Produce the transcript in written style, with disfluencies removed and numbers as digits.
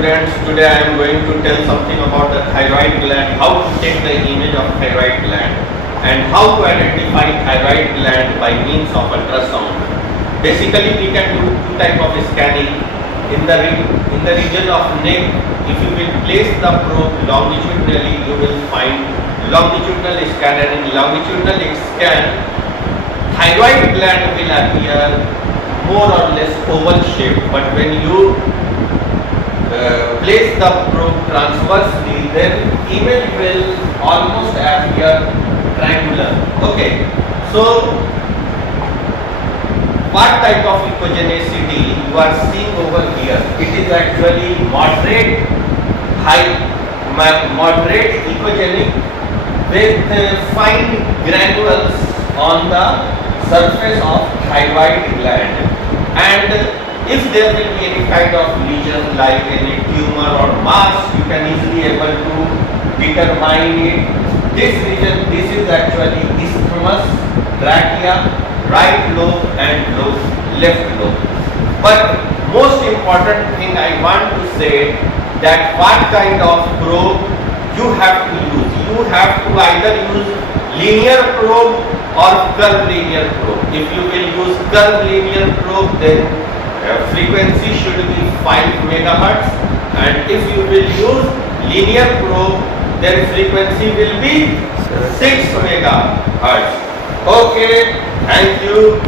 students, today I am going to tell something about the thyroid gland, how to take the image of thyroid gland and how to identify thyroid gland by means of ultrasound. Basically we can do two types of scanning. In the region of neck, if you will place the probe longitudinally, you will find longitudinal scan, and in longitudinal scan thyroid gland will appear more or less oval shape, but when you place the probe transversely, then image will almost appear triangular. Okay, so what type of echogenicity you are seeing over here? It is actually moderate echogenic with fine granules on the surface of thyroid gland, and if there will be any kind of lesion like any tumor or mass, you can easily able to determine it. This region, this is actually isthmus, trachea, right lobe and left lobe. But most important thing I want to say that what kind of probe you have to use. You have to either use linear probe or curvilinear probe. If you will use curvilinear probe, then frequency should be 5 megahertz, and if you will use linear probe, then frequency will be 6 megahertz. Okay, thank you.